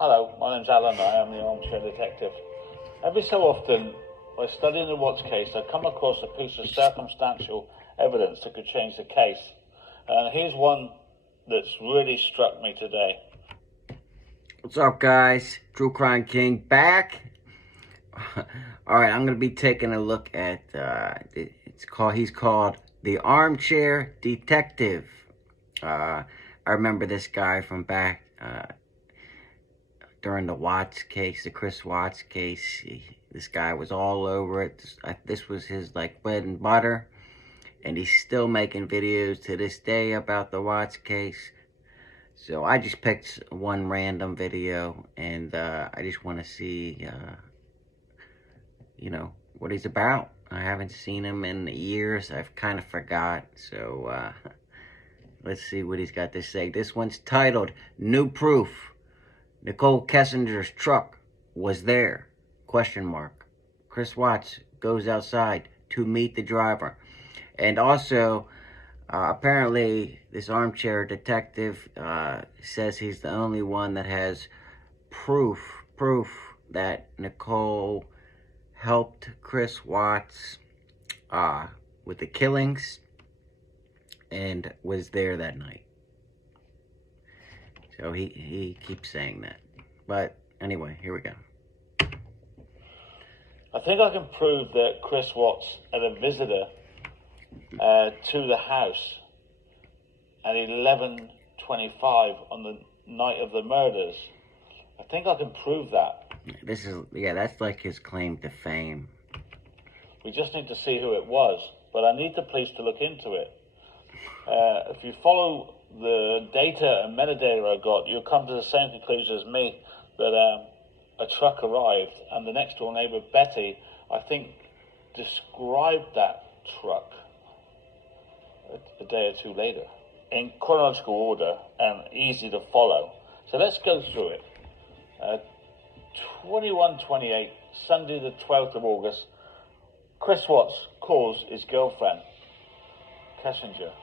Hello, my name's Alan. I am the Armchair Detective. Every so often, by studying the Watts case, I come across a piece of circumstantial evidence that could change the case. And here's one that's really struck me today. What's up, guys? True Crime King back. Alright, I'm gonna be taking a look at he's called the Armchair Detective. I remember this guy from back during the Watts case, the Chris Watts case. This guy was all over it. This was his like bread and butter, and he's still making videos to this day about the Watts case. So I just picked one random video, and I just want to see, you know, what he's about. I haven't seen him in years. I've kind of forgot. So let's see what he's got to say. This one's titled, New Proof. Nicole Kessinger's truck was there, question mark. Chris Watts goes outside to meet the driver. And also, apparently, this armchair detective says he's the only one that has proof that Nicole helped Chris Watts with the killings and was there that night. So he keeps saying that. But anyway, here we go. I think I can prove that Chris Watts had a visitor to the house at 11:25 on the night of the murders. I think I can prove that. That's like his claim to fame. We just need to see who it was, but I need the police to look into it. If you follow the data and metadata I got, you'll come to the same conclusion as me, that a truck arrived, and the next door neighbor, Betty, I think, described that truck a day or two later in chronological order and easy to follow. So let's go through it. 21:28, Sunday the 12th of August, Chris Watts calls his girlfriend, Kessinger.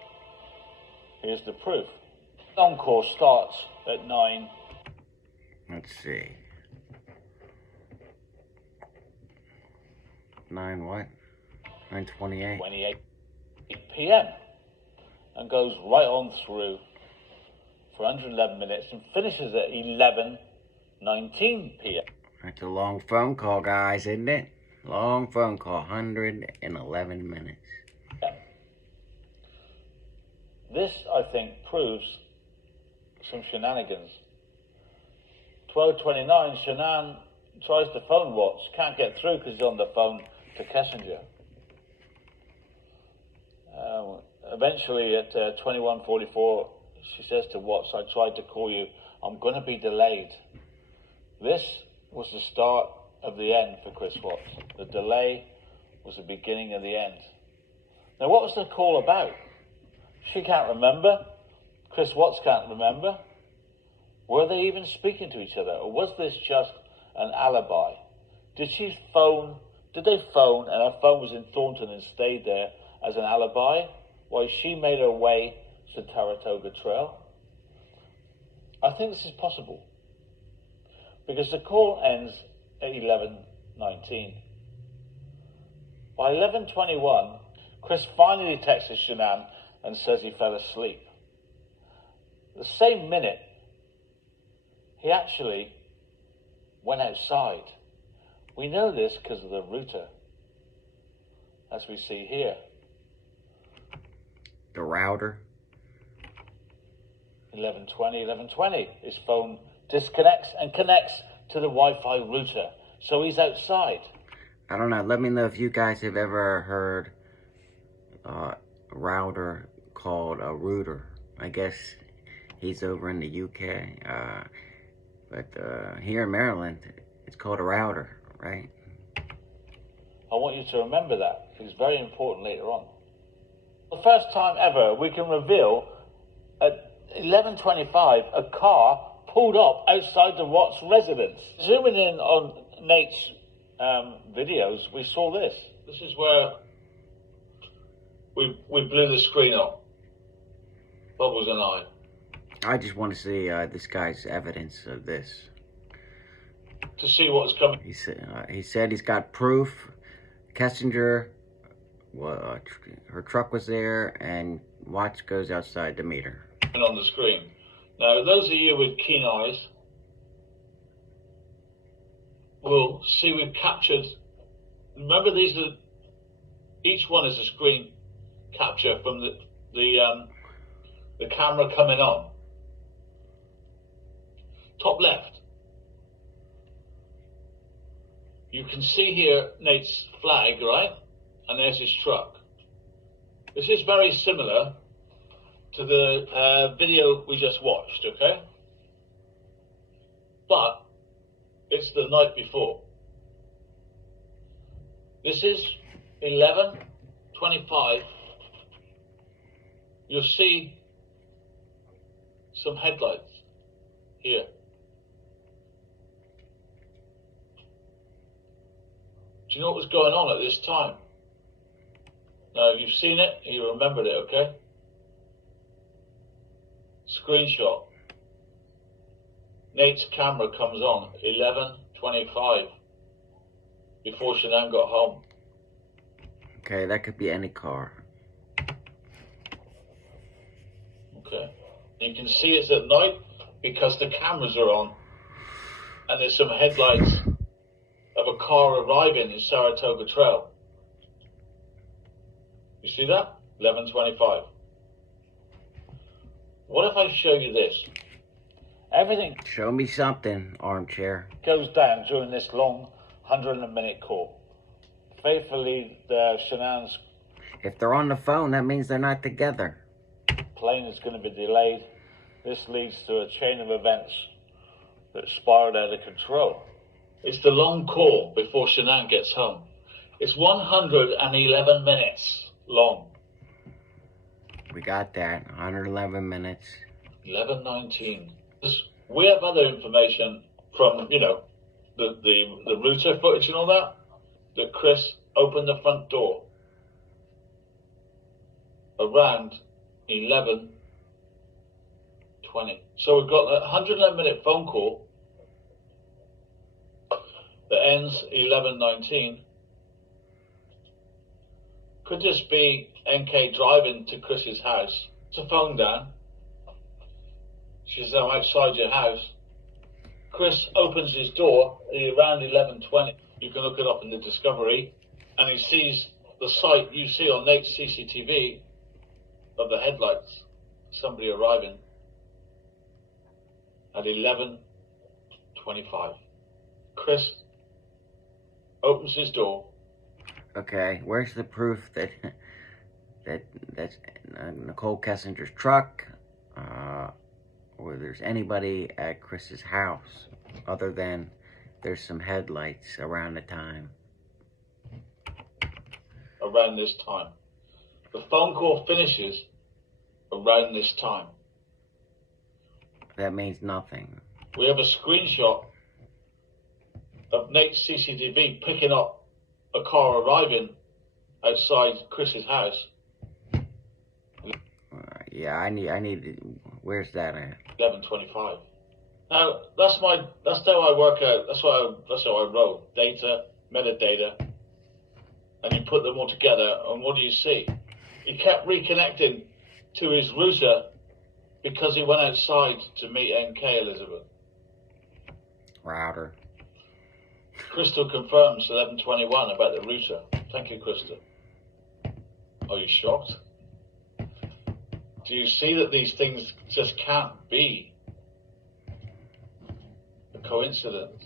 Here's the proof. Encore starts at 9. Let's see. 9 what? 9:28. 28 p.m. and goes right on through for 111 minutes and finishes at 11:19 p.m. That's a long phone call, guys, isn't it? Long phone call, 111 minutes. Yeah. This, I think, proves some shenanigans. 12:29, Shanann tries to phone Watts, can't get through because he's on the phone to Kessinger. Eventually, at 21:44, she says to Watts, I tried to call you, I'm going to be delayed. This was the start of the end for Chris Watts. The delay was the beginning of the end. Now, what was the call about? She can't remember. Chris Watts can't remember. Were they even speaking to each other? Or was this just an alibi? Did they phone and her phone was in Thornton and stayed there as an alibi while she made her way to Saratoga Trail? I think this is possible because the call ends at 11:19. By 11:21, Chris finally texts Shanann and says he fell asleep. The same minute, he actually went outside. We know this because of the router, as we see here. The router? 11:20. His phone disconnects and connects to the Wi-Fi router, so he's outside. I don't know. Let me know if you guys have ever heard a router called a router. I guess he's over in the UK. But here in Maryland, it's called a router, right? I want you to remember that. It's very important later on. The first time ever we can reveal at 11:25 a car pulled up outside the Watts residence. Zooming in on Nate's videos, we saw this. This is where we blew the screen up. Bubbles and I. I just want to see this guy's evidence of this. to see what was coming. He said he's got proof. Kessinger, her truck was there, and watch goes outside the meter. On the screen. Now, those of you with keen eyes will see we've captured. Remember, each one is a screen capture from the camera coming on. Top left. You can see here Nate's flag, right? And there's his truck. This is very similar to the video we just watched, okay? But it's the night before. This is 11:25. You'll see some headlights here. Do you know what was going on at this time? Now, you've seen it, you remembered it, okay? Screenshot. Nate's camera comes on 11:25 before Shanann got home. Okay, that could be any car. Okay. You can see it's at night because the cameras are on and there's some headlights of a car arriving in Saratoga Trail. You see that? 11:25. What if I show you this? Everything Show me something, Armchair. goes down during this long 100-minute call. Faithfully, Shanann's If they're on the phone, that means they're not together. plane is going to be delayed. This leads to a chain of events that spiraled out of control. It's the long call before Shanann gets home. It's 111 minutes long. We got that. 111 minutes. 11:19. We have other information from, the router footage and all that Chris opened the front door around 11:20. So we've got a 111-minute phone call that ends 11:19. Could just be NK driving to Chris's house. It's a phone down. She says, I'm outside your house. Chris opens his door around 11:20. You can look it up in the Discovery. And he sees the sight you see on Nate's CCTV of the headlights. Somebody arriving at 11:25. Chris opens his door. Okay, where's the proof that's Nicole Kessinger's truck, or there's anybody at Chris's house, other than there's some headlights around the time? Around this time. The phone call finishes around this time. That means nothing. We have a screenshot of Nate's CCTV picking up a car arriving outside Chris's house. Yeah, I need. Where's that at? 11:25. Now that's how I work out. That's how I roll data, metadata, and you put them all together. And what do you see? He kept reconnecting to his router because he went outside to meet NK Elizabeth. Router. Crystal confirms 11:21 about the router. Thank you, Crystal. Are you shocked? Do you see that these things just can't be a coincidence?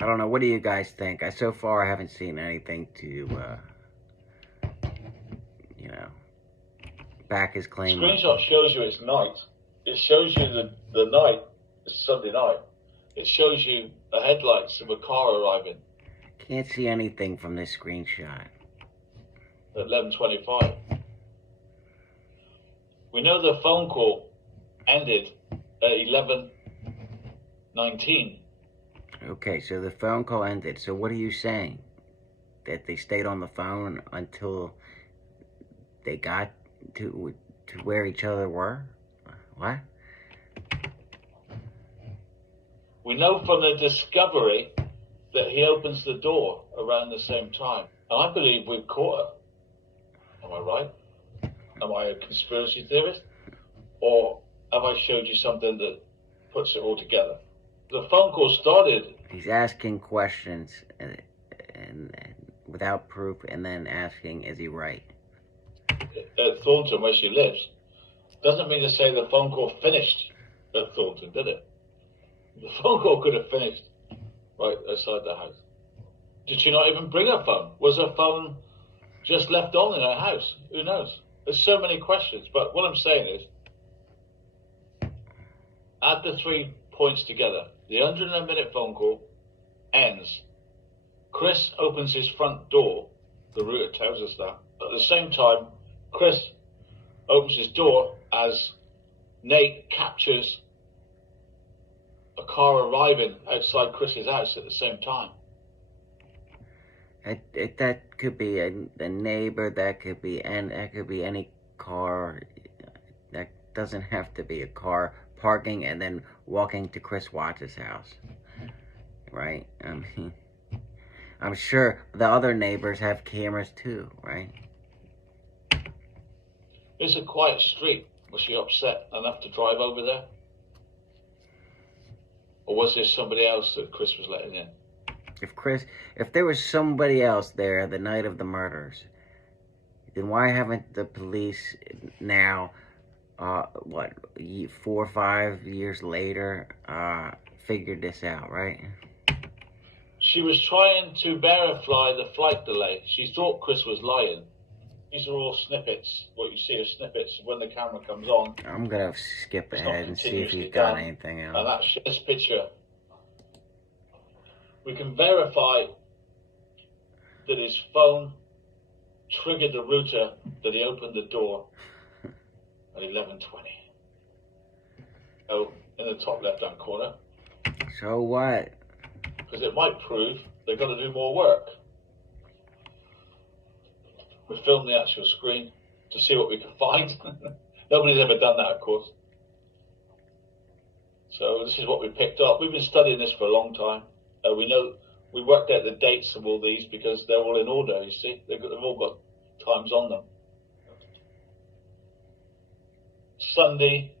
I don't know. What do you guys think? So far, I haven't seen anything to, back his claim. Screenshot shows you it's night. It shows you the night. It's Sunday night. It shows you the headlights of a car arriving. Can't see anything from this screenshot. At 11:25. We know the phone call ended at 11:19. Okay, so the phone call ended. So what are you saying? That they stayed on the phone until they got to where each other were? What? We know from the Discovery that he opens the door around the same time. And I believe we've caught her. Am I right? Am I a conspiracy theorist? Or have I showed you something that puts it all together? The phone call started. He's asking questions and without proof, and then asking, is he right? At Thornton, where she lives. Doesn't mean to say the phone call finished at Thornton, did it? The phone call could have finished right outside the house. Did she not even bring her phone? Was her phone just left on in her house? Who knows? There's so many questions. But what I'm saying is, add the 3 points together. The 100-minute phone call ends. Chris opens his front door. The router tells us that. At the same time, Chris opens his door as Nate captures a car arriving outside Chris's house at the same time. That could be a neighbor. That could be any car. That doesn't have to be a car parking and then walking to Chris Watts' house, right? I mean, I'm sure the other neighbors have cameras too, right? It's a quiet street. Was she upset enough to drive over there? Or was there somebody else that Chris was letting in? If there was somebody else there the night of the murders, then why haven't the police now, 4 or 5 years later, figured this out, right? She was trying to verify the flight delay. She thought Chris was lying. These are all snippets. What you see are snippets when the camera comes on. I'm gonna skip ahead and see if he's got anything else. And that's this picture. We can verify that his phone triggered the router, that he opened the door at 11:20. Oh, in the top left-hand corner. So what? Because it might prove they've got to do more work. We filmed the actual screen to see what we can find. Nobody's ever done that, of course. So this is what we picked up. We've been studying this for a long time. We know we worked out the dates of all these because they're all in order. You see, they've all got times on them. Sunday,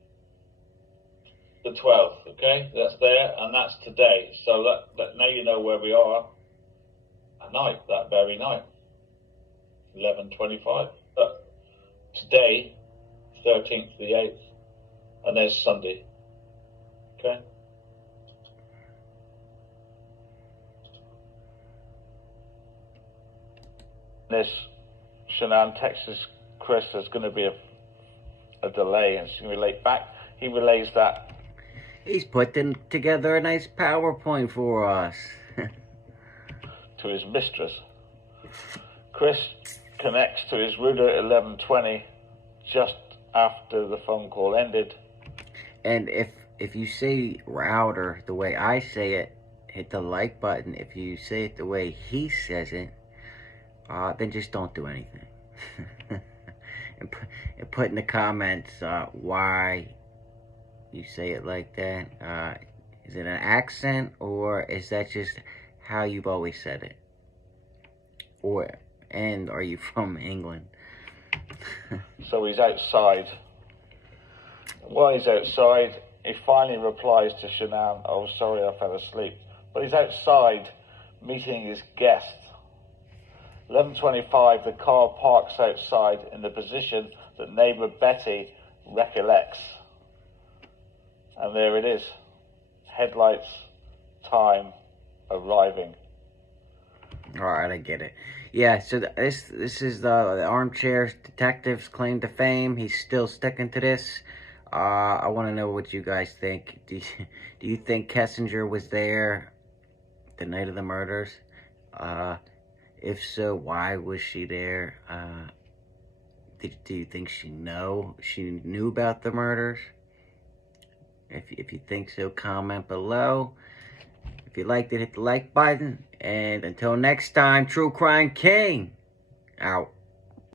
the 12th. Okay, that's there, and that's today. So that now you know where we are. At night, that very night, 11:25. Today, 13th, the 8th, and there's Sunday. Okay. This Shanann texts Chris there's going to be a delay and she's going to be late back. He relays that. He's putting together a nice PowerPoint for us. To his mistress. Chris connects to his router at 11:20 just after the phone call ended. And if you say router the way I say it, hit the like button. If you say it the way he says it, then just don't do anything. and put in the comments why you say it like that. Is it an accent, or is that just how you've always said it? And are you from England? So he's outside. While he's outside, he finally replies to Shanann, "Oh, sorry, I fell asleep." But he's outside meeting his guest. 11:25, the car parks outside in the position that neighbour Betty recollects. And there it is. Headlights, time, arriving. Alright, I get it. Yeah, so this is the Armchair Detective's claim to fame. He's still sticking to this. I want to know what you guys think. Do you think Kessinger was there the night of the murders? If so, why was she there? Do you think she knew about the murders? If you think so, comment below. If you liked it, hit the like button. And until next time, True Crime King, out.